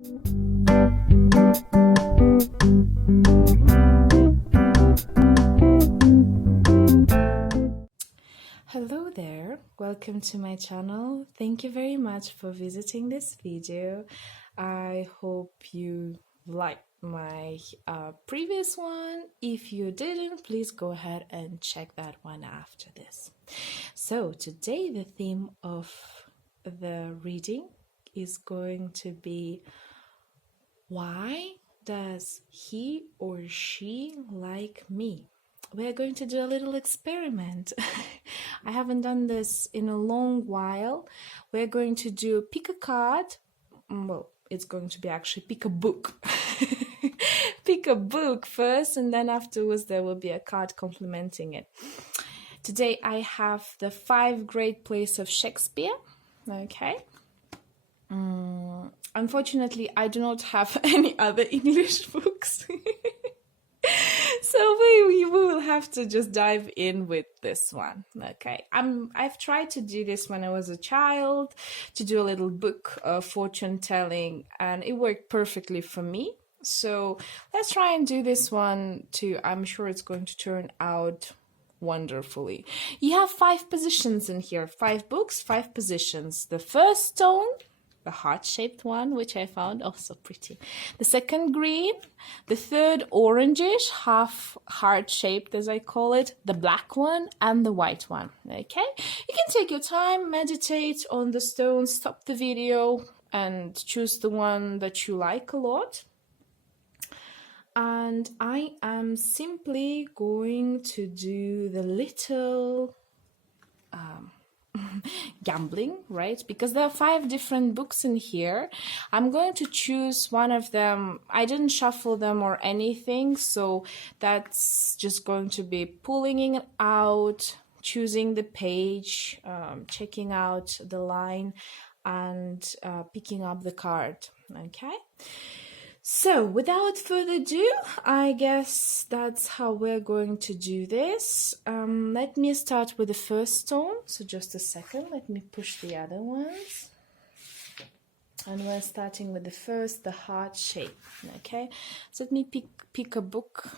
Hello there, welcome to my channel. Thank you very much for visiting this video. I hope you liked my previous one. If you didn't, please go ahead and check that one after this. So today the theme of the reading is going to be, why does he or she like me? We're going to do a little experiment. I haven't done this in a long while. We're going to do pick a card. Well, it's going to be actually pick a book. Pick a book first, and then afterwards there will be a card complementing it. Today I have the 5 great plays of Shakespeare. Okay. Unfortunately, I do not have any other English books. So we will have to just dive in with this one. Okay, I've tried to do this when I was a child, to do a little book of fortune telling, and it worked perfectly for me. So let's try and do this one too. I'm sure it's going to turn out wonderfully. You have 5 positions in here, 5 books, 5 positions. The first stone, the heart-shaped one, which I found so pretty. The second green, the third orangish, half heart-shaped as I call it, the black one, and the white one. Okay, you can take your time, meditate on the stones, stop the video and choose the one that you like a lot. And I am simply going to do the little gambling, right? Because there are 5 different books in here. I'm going to choose one of them. I didn't shuffle them or anything, so that's just going to be pulling it out, choosing the page, checking out the line, and picking up the card. Okay, so without further ado, I guess that's how we're going to do this. Let me start with the first stone. So just a second, let me push the other ones. And we're starting with the first, the heart shape. Okay, so let me pick a book.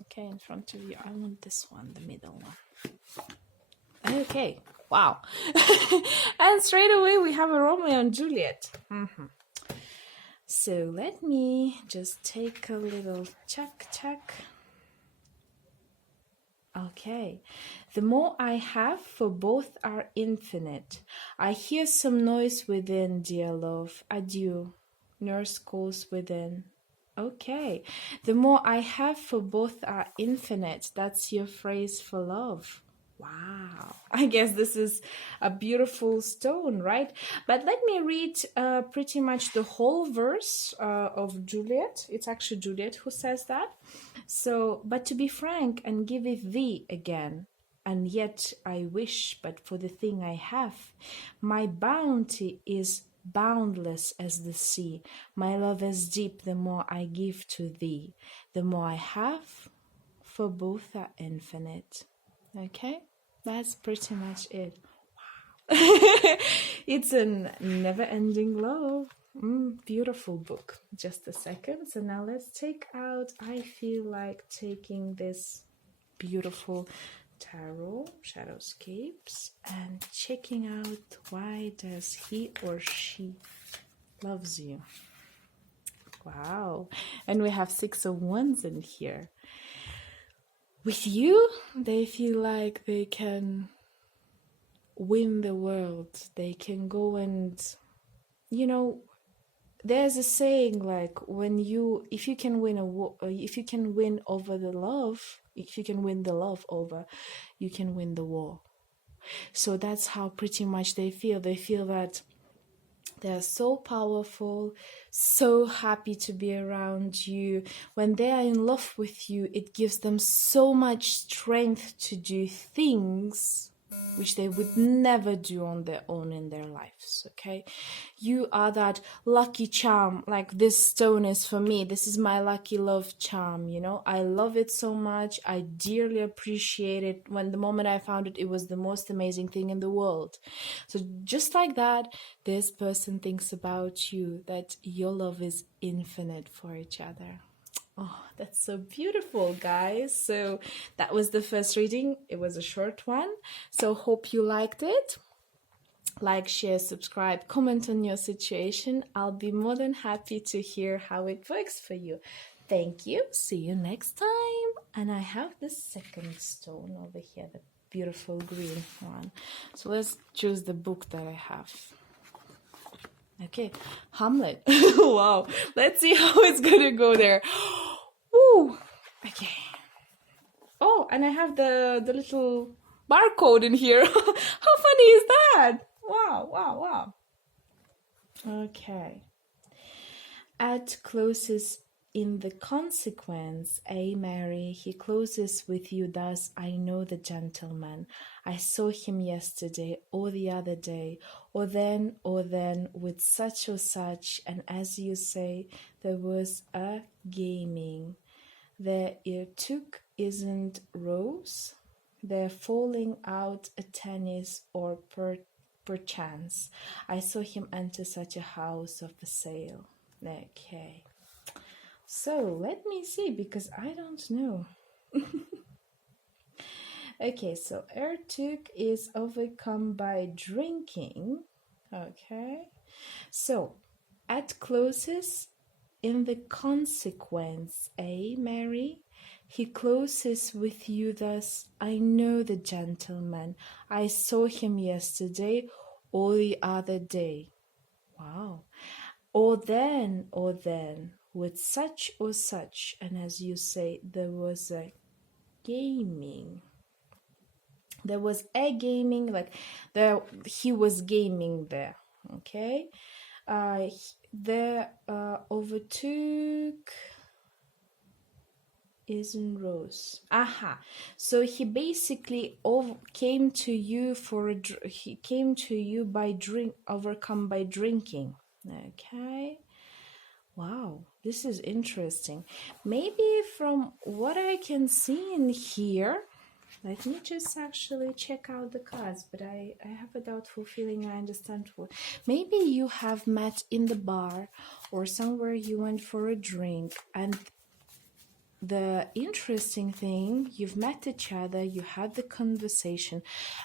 Okay, in front of you. I want this one, the middle one. Okay, wow. And straight away we have a Romeo and Juliet. So let me just take a little check. Okay, the more I have, for both are infinite. I hear some noise within, dear love. Adieu, nurse calls within. Okay, the more I have, for both are infinite. That's your phrase for love. Wow, I guess this is a beautiful stone, right? But let me read pretty much the whole verse of Juliet. It's actually Juliet who says that. So, but to be frank and give it thee again, and yet I wish but for the thing I have. My bounty is boundless as the sea. My love is deep the more I give to thee. The more I have, for both are infinite. Okay? That's pretty much it. Wow. It's a never-ending love. Beautiful book. Just a second. So now let's take out, I feel like taking this beautiful tarot, Shadowscapes, and checking out, why does he or she loves you. Wow. And we have 6 of Wands in here. With you, they feel like they can win the world. They can go and, you know, there's a saying like, if you can win over the love, if you can win the love over, you can win the war. So that's how pretty much they feel. They feel that they're so powerful, so happy to be around you. When they are in love with you, it gives them so much strength to do things which they would never do on their own in their lives. Okay, you are that lucky charm, like this stone is for me. This is my lucky love charm, you know. I love it so much. I dearly appreciate it. When the moment I found it, it was the most amazing thing in the world. So just like that, this person thinks about you, that your love is infinite for each other. Oh, that's so beautiful, guys. So that was the first reading. It was a short one. So hope you liked it. Like, share, subscribe, comment on your situation. I'll be more than happy to hear how it works for you. Thank you. See you next time. And I have the second stone over here, the beautiful green one. So let's choose the book that I have. Okay, Hamlet. Wow, let's see how it's gonna go there. Woo! Okay. Oh, and I have the little barcode in here. How funny is that? Wow, wow, wow. Okay. At closest in the consequence, Mary, he closes with you thus, I know the gentleman. I saw him yesterday, or the other day, or then, with such or such, and as you say, there was a gaming. Their ear took isn't rose, they're falling out a tennis or perchance. I saw him enter such a house of a sale. Okay. So let me see, because I don't know. Okay, so Ertug is overcome by drinking. Okay. So at closes in the consequence, Mary? He closes with you thus, I know the gentleman. I saw him yesterday or the other day. Wow. Or then, with such or such, and as you say, there was a gaming. There was a gaming, like there he was gaming there. Okay. There overtook isn't rose. Aha. So he basically came to you he came to you by overcome by drinking. Okay. Wow, this is interesting. Maybe from what I can see in here, let me just actually check out the cards, but I have a doubtful feeling I understand what. Maybe you have met in the bar or somewhere you went for a drink, and the interesting thing, you've met each other, you had the conversation,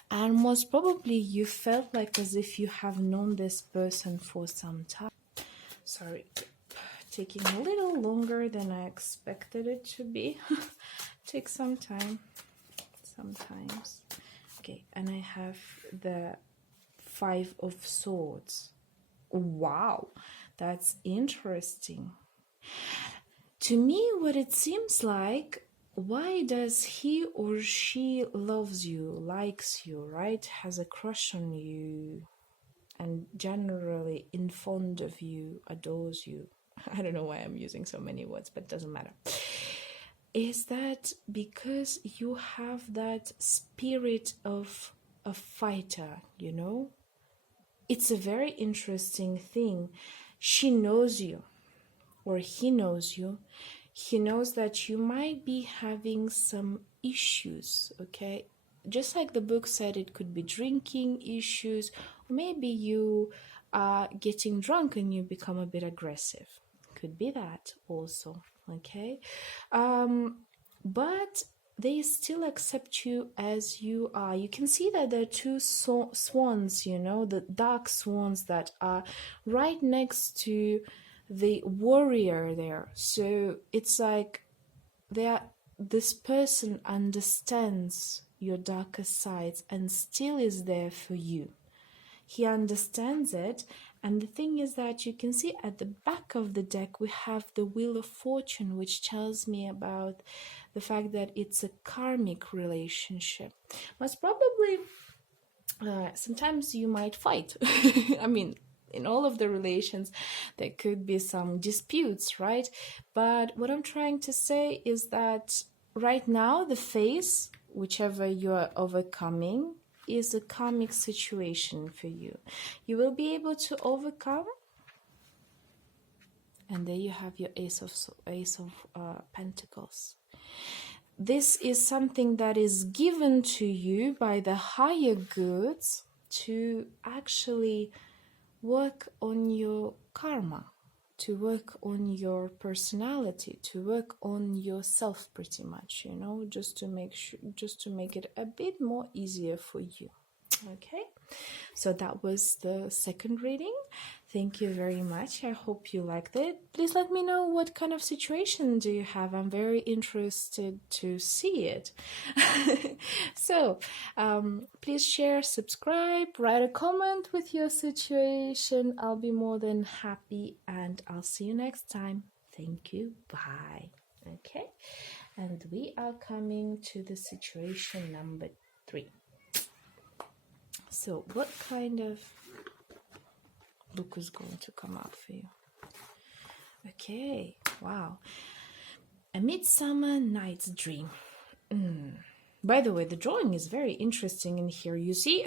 and most probably you felt like as if you have known this person for some time. Sorry, taking a little longer than I expected it to be. Takes some time sometimes. Okay, and I have the 5 of Swords. Wow, that's interesting. To me, what it seems like, why does he or she loves you, likes you, right? Has a crush on you, and generally in fond of you, adores you. I don't know why I'm using so many words, but it doesn't matter. Is that because you have that spirit of a fighter, you know? It's a very interesting thing. She knows you, or he knows you. He knows that you might be having some issues, okay? Just like the book said, it could be drinking issues, or maybe you are getting drunk and you become a bit aggressive. Could be that also, okay? But they still accept you as you are. You can see that there are 2 swans, you know, the dark swans that are right next to the warrior there. So it's like this person understands your darker sides and still is there for you. He understands it. And the thing is that you can see at the back of the deck we have the Wheel of Fortune, which tells me about the fact that it's a karmic relationship. Most probably sometimes you might fight. I mean, in all of the relations there could be some disputes, right? But what I'm trying to say is that right now the phase, whichever you're overcoming, is a karmic situation for you. You will be able to overcome. And there you have your Ace of Pentacles. This is something that is given to you by the higher goods to actually work on your karma, to work on your personality, to work on yourself, pretty much, you know, just to make it a bit more easier for you. Okay, so that was the second reading. Thank you very much. I hope you liked it. Please let me know what kind of situation do you have. I'm very interested to see it. So please share, subscribe, write a comment with your situation. I'll be more than happy, and I'll see you next time. Thank you. Bye. Okay, and we are coming to the situation number 3. So what kind of book is going to come out for you? Okay, wow. A Midsummer Night's Dream. By the way, the drawing is very interesting in here. You see,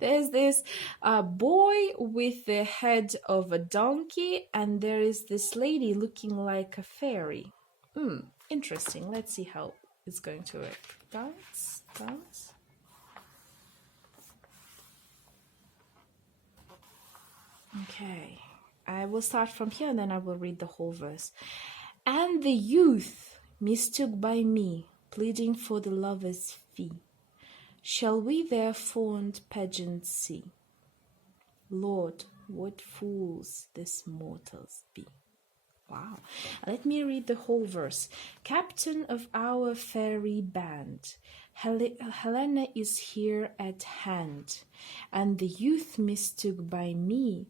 there's this boy with the head of a donkey, and there is this lady looking like a fairy. Interesting. Let's see how it's going to work. Dance. Okay, I will start from here and then I will read the whole verse. And the youth mistook by me, pleading for the lover's fee. Shall we their fond pageant see? Lord, what fools these mortals be. Wow. Let me read the whole verse. Captain of our fairy band, Helena is here at hand, and the youth mistook by me,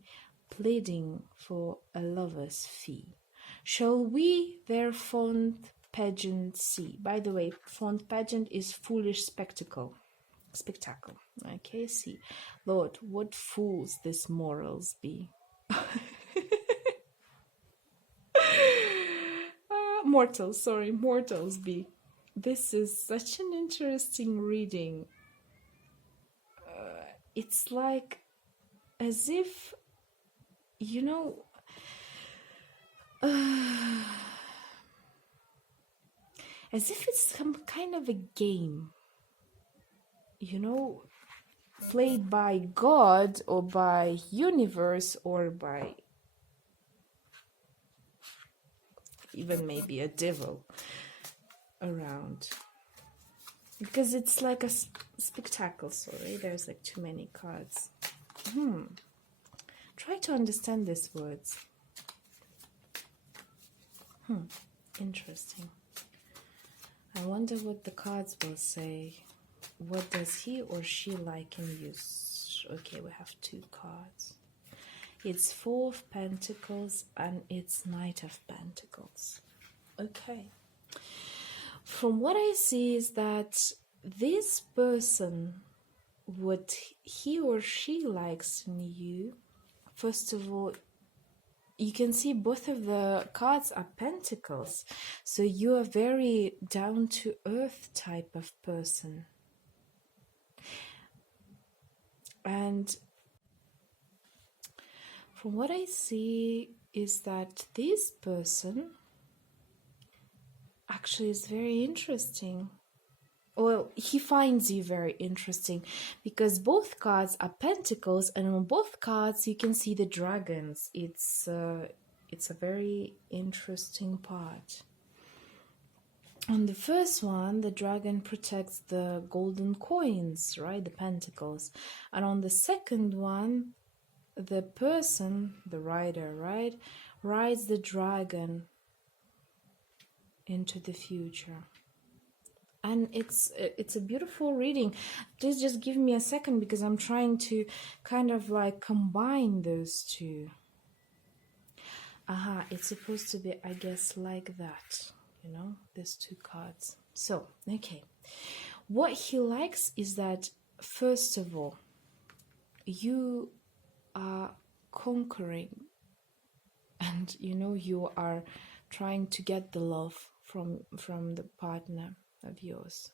pleading for a lover's fee. Shall we their fond pageant see? By the way, fond pageant is foolish spectacle. Okay, see. Lord, what fools these mortals be. Mortals be. This is such an interesting reading. It's like as if, you know, as if it's some kind of a game, you know, played by God or by universe or by even maybe a devil around, because it's like a spectacle. Sorry, there's like too many cards. Try to understand these words. Interesting. I wonder what the cards will say. What does he or she like in use? Okay, we have 2 cards. It's 4 of Pentacles and it's Knight of Pentacles. Okay. From what I see is that this person, what he or she likes in you, first of all, you can see both of the cards are pentacles. So you are very down-to-earth type of person. And from what I see is that this person actually is very interesting. Well, he finds you very interesting because both cards are pentacles, and on both cards you can see the dragons. It's a very interesting part. On the first one, the dragon protects the golden coins, right? The pentacles. And on the second one, the person, the rider, right, rides the dragon into the future. And it's a beautiful reading. Please just give me a second because I'm trying to kind of like combine those two. It's supposed to be, I guess, like that, you know, these 2 cards. So, okay. What he likes is that, first of all, you are conquering, and, you know, you are trying to get the love from the partner of yours.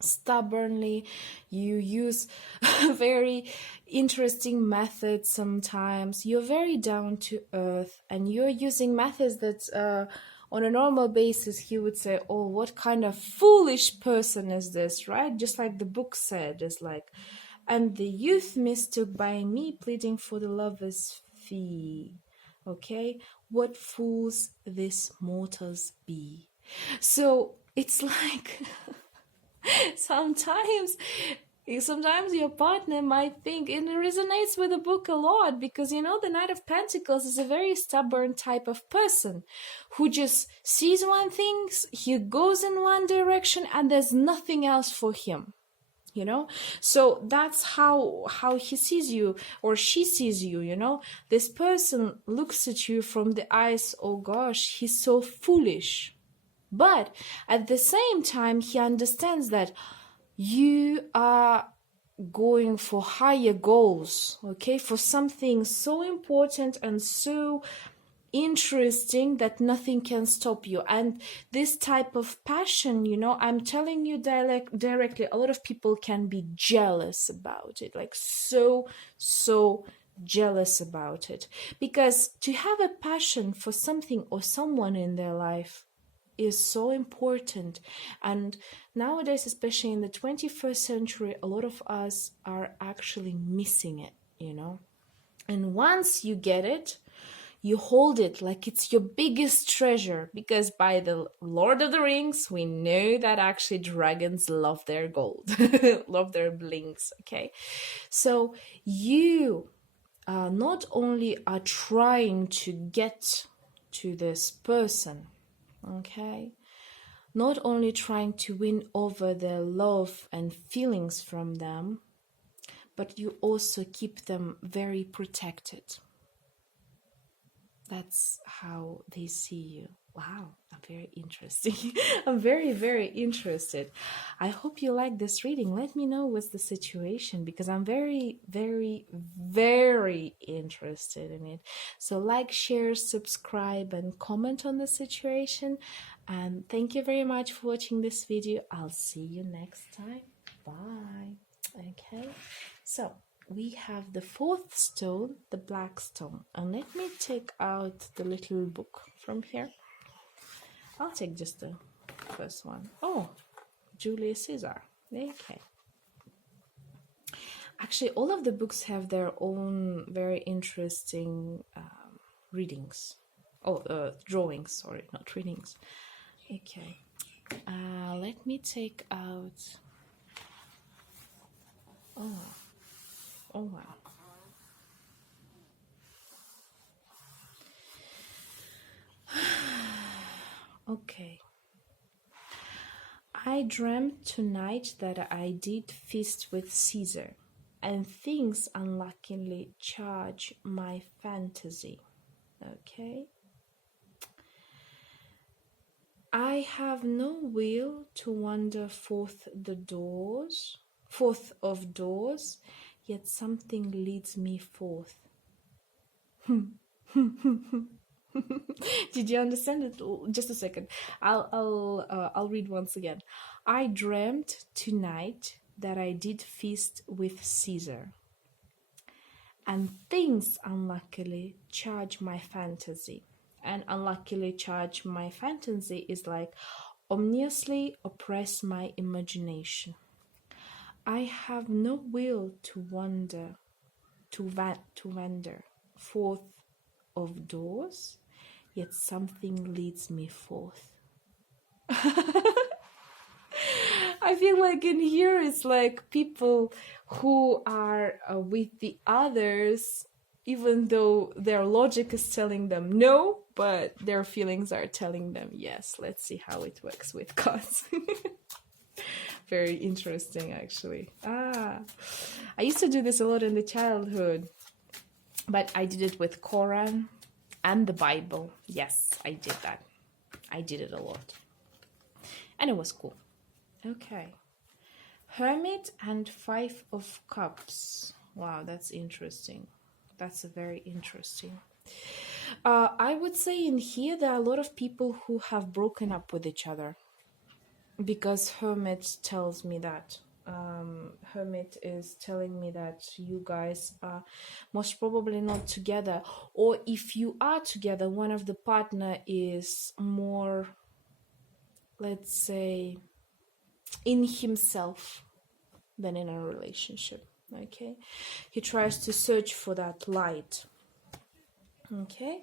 stubbornly. You use very interesting methods sometimes. You're very down to earth, and you're using methods that on a normal basis he would say, oh, what kind of foolish person is this, right? Just like the book said, is like, and the youth mistook by me pleading for the lover's fee. Okay, what fools these mortals be. So it's like sometimes sometimes your partner might think, and it resonates with the book a lot, because the Knight of Pentacles is a very stubborn type of person who just sees one thing, he goes in one direction, and there's nothing else for him. So that's how he sees you, or she sees you. This person looks at you from the eyes, oh gosh, he's so foolish. But at the same time, he understands that you are going for higher goals, okay, for something so important and so interesting that nothing can stop you. And this type of passion, I'm telling you directly, a lot of people can be jealous about it, like so jealous about it, because to have a passion for something or someone in their life is so important. And nowadays, especially in the 21st century, a lot of us are actually missing it. And once you get it, you hold it like it's your biggest treasure, because by the Lord of the Rings, we know that actually dragons love their gold, love their blings, okay? So you not only are trying to get to this person, okay, not only trying to win over their love and feelings from them, but you also keep them very protected. That's how they see you. Wow, I'm very interesting. I'm very, very interested. I hope you like this reading. Let me know what's the situation, because I'm very, very, very interested in it. So like, share, subscribe, and comment on the situation. And thank you very much for watching this video. I'll see you next time. Bye. Okay, so we have the fourth stone, the black stone. And let me take out the little book from here. I'll take just the first one. Oh, Julius Caesar. Okay. Actually, all of the books have their own very interesting readings. Oh, drawings, sorry, not readings. Okay. Let me take out... Oh wow. Okay. I dreamt tonight that I did feast with Caesar, and things unluckily charge my fantasy. Okay. I have no will to wander forth of doors, yet something leads me forth. Did you understand it? Just a second. I'll read once again. I dreamt tonight that I did feast with Caesar, and things unluckily charge my fantasy. And unluckily charge my fantasy is like ominously oppress my imagination. I have no will to wander forth of doors, yet something leads me forth. I feel like in here it's like people who are with the others, even though their logic is telling them no, but their feelings are telling them yes. Let's see how it works with cards. Very interesting, actually. I used to do this a lot in the childhood, but I did it with Quran and the Bible. Yes, I did that. I did it a lot. And it was cool. Okay. Hermit and Five of Cups. Wow, that's interesting. That's a very interesting. I would say in here there are a lot of people who have broken up with each other. because Hermit tells me that. Hermit is telling me that you guys are most probably not together, or if you are together, one of the partner is more, let's say, in himself than in a relationship. Okay, he tries to search for that light. Okay,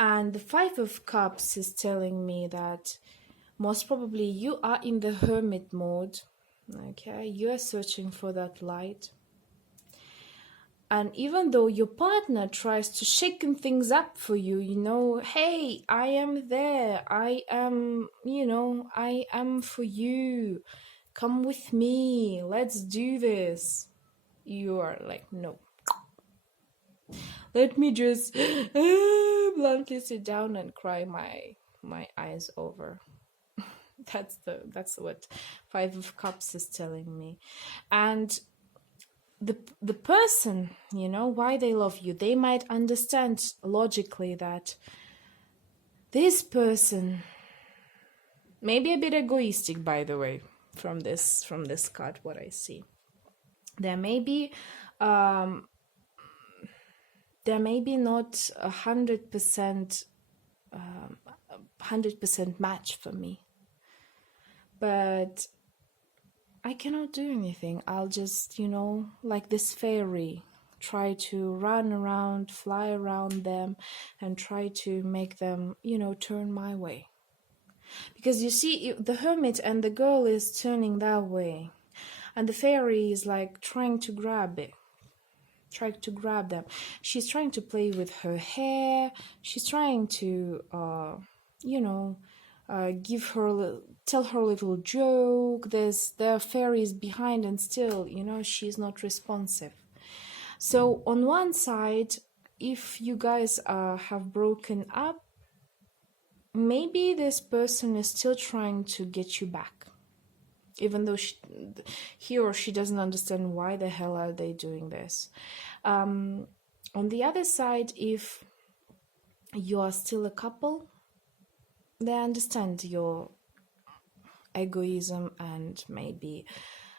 and the Five of Cups is telling me that most probably you are in the hermit mode. Okay, you are searching for that light, and even though your partner tries to shaken things up for you, hey, I am there, I am, I am for you, come with me, let's do this, you are like, no, let me just bluntly sit down and cry my eyes over. That's what Five of Cups is telling me. And the person, why they love you, they might understand logically that this person may be a bit egoistic, by the way, from this card, what I see. There may be not 100% 100% match for me, but I cannot do anything. I'll just, like this fairy, try to run around, fly around them, and try to make them, turn my way. Because you see, the hermit and the girl is turning that way, and the fairy is like trying to grab them. She's trying to play with her hair. She's trying to, tell her a little joke. There are fairies behind, and still, she's not responsive. So on one side, if you guys have broken up, maybe this person is still trying to get you back, even though he or she doesn't understand why the hell are they doing this. On the other side, if you are still a couple, they understand your egoism and maybe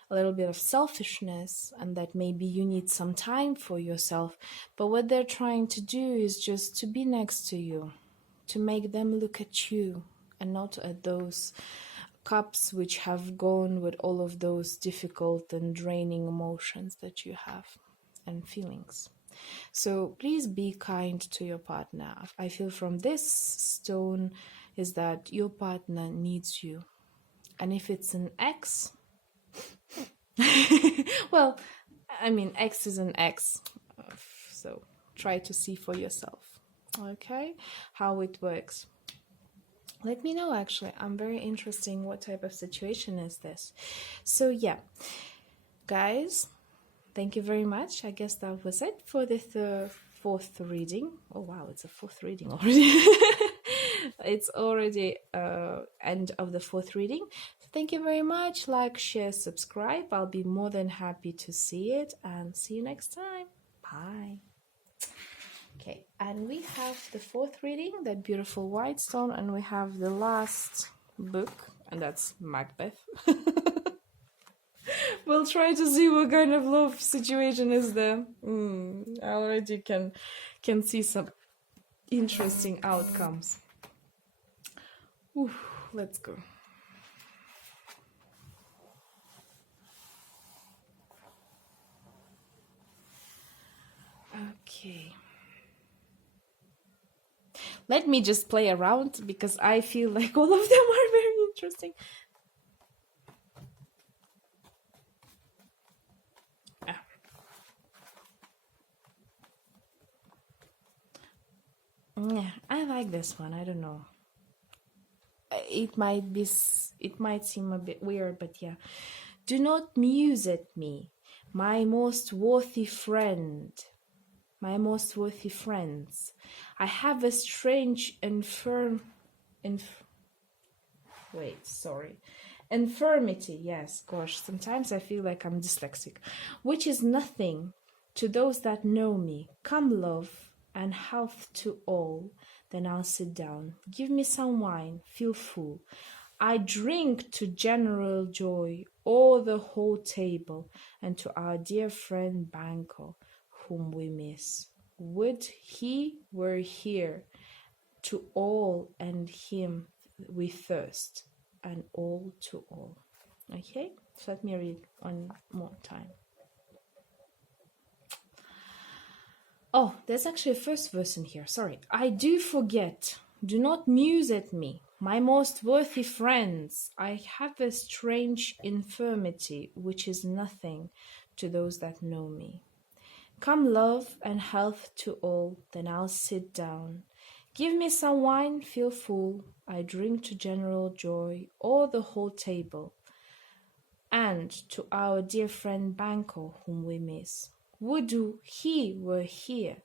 a little bit of selfishness, and that maybe you need some time for yourself. But what they're trying to do is just to be next to you, to make them look at you and not at those cups which have gone with all of those difficult and draining emotions that you have and feelings. So please be kind to your partner. I feel from this stone is that your partner needs you. And if it's an ex, well, I mean, X is an X. So try to see for yourself, okay, how it works. Let me know, actually. I'm very interested in what type of situation is this. So yeah, guys, thank you very much. I guess that was it for the fourth reading. Oh wow, it's a fourth reading already. It's already end of the fourth reading. Thank you very much. Like, share, subscribe. I'll be more than happy to see it, and see you next time. Bye. Okay, and we have the fourth reading, that beautiful white stone, and we have the last book, and that's Macbeth. We'll try to see what kind of love situation is there. I already can see some interesting outcomes. Ooh, let's go. Okay. Let me just play around because I feel like all of them are very interesting. Yeah, I like this one. I don't know. It might seem a bit weird, but yeah. Do not muse at me, my most worthy friend, my most worthy friends. I have a strange infirmity, yes, gosh, sometimes I feel like I'm dyslexic, which is nothing to those that know me. Come, love, and health to all. Then I'll sit down. Give me some wine, feel full. I drink to general joy, o'er the whole table, and to our dear friend Banco, whom we miss. Would he were here, to all and him we thirst, and all to all. Okay, so let me read one more time. Oh, there's actually a first verse in here. Sorry. I do forget. Do not muse at me, my most worthy friends. I have a strange infirmity, which is nothing to those that know me. Come, love and health to all, then I'll sit down. Give me some wine, feel full. I drink to general joy, o'er the whole table, and to our dear friend Banco, whom we miss. Would he were here,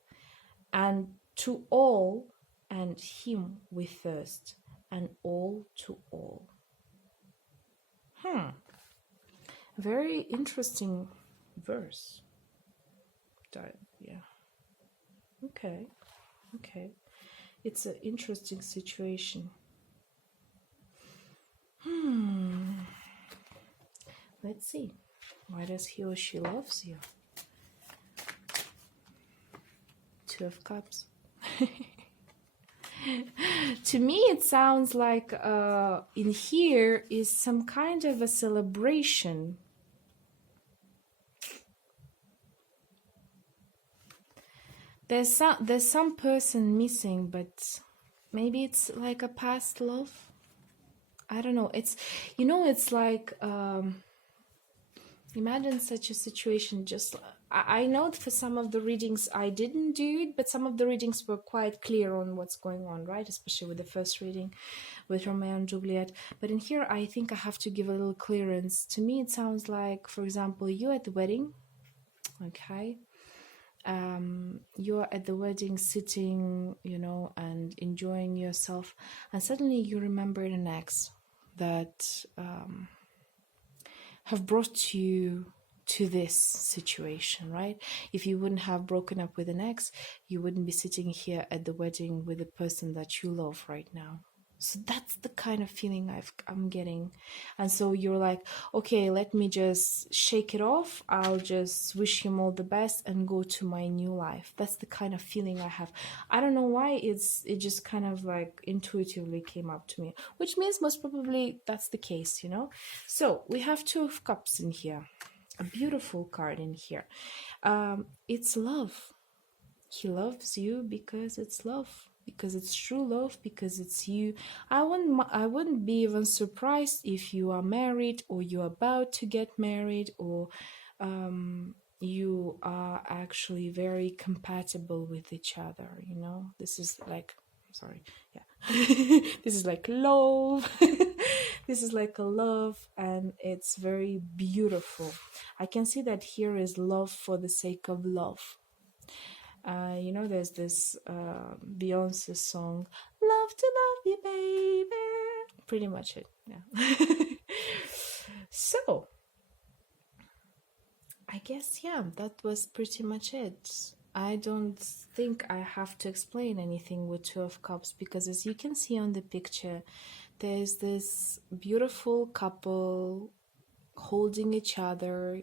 and to all and him we thirst, and all to all. Very interesting verse. Yeah. Okay. It's an interesting situation. Let's see. Why does he or she loves you? Two of Cups. To me, it sounds like in here is some kind of a celebration. There's some person missing, but maybe it's like a past love. I don't know. It's like imagine such a situation. Just I know for some of the readings I didn't do it, but some of the readings were quite clear on what's going on, right? Especially with the first reading with Romeo and Juliet. But in here, I think I have to give a little clearance. To me, it sounds like, for example, you at the wedding, okay? You're at the wedding sitting, and enjoying yourself, and suddenly you remember an ex that have brought you to this situation, right? If you wouldn't have broken up with an ex, you wouldn't be sitting here at the wedding with the person that you love right now. So that's the kind of feeling I'm getting. And so you're like, okay, let me just shake it off. I'll just wish him all the best and go to my new life. That's the kind of feeling I have. I don't know why it just kind of like intuitively came up to me, which means most probably that's the case, So we have Two of Cups in here. A beautiful card in here. It's love. He loves you because it's love, because it's true love, because it's you. I wouldn't be even surprised if you are married, or you're about to get married, or you are actually very compatible with each other. This is like, sorry, yeah, this is like love. This is like a love, and it's very beautiful. I can see that here is love for the sake of love. There's this Beyonce song, "Love to Love You, Baby." Pretty much it, yeah. So, I guess, yeah, that was pretty much it. I don't think I have to explain anything with Two of Cups, because as you can see on the picture, there's this beautiful couple holding each other,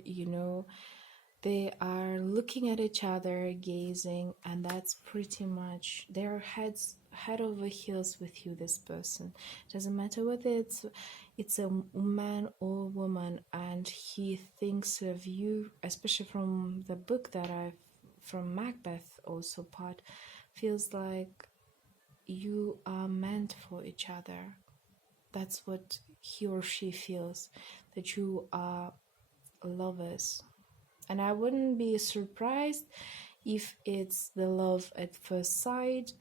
They are looking at each other, gazing, and that's pretty much their head over heels with you, this person. Doesn't matter whether it's a man or a woman, and he thinks of you, especially from the book from Macbeth also part, feels like you are meant for each other. That's what he or she feels, that you are lovers. And I wouldn't be surprised if it's the love at first sight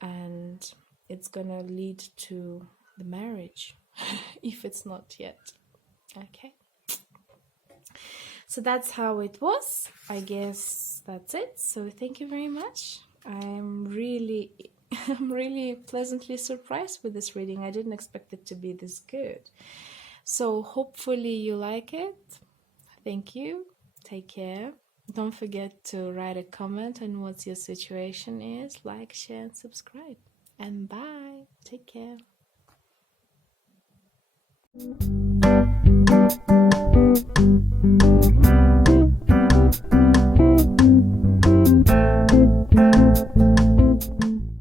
and it's gonna lead to the marriage, if it's not yet. Okay. So that's how it was. I guess that's it. So thank you very much. I'm really pleasantly surprised with this reading. I didn't expect it to be this good. So hopefully you like it. Thank you. Take care. Don't forget to write a comment on what your situation is. Like, share, and subscribe. And bye. Take care.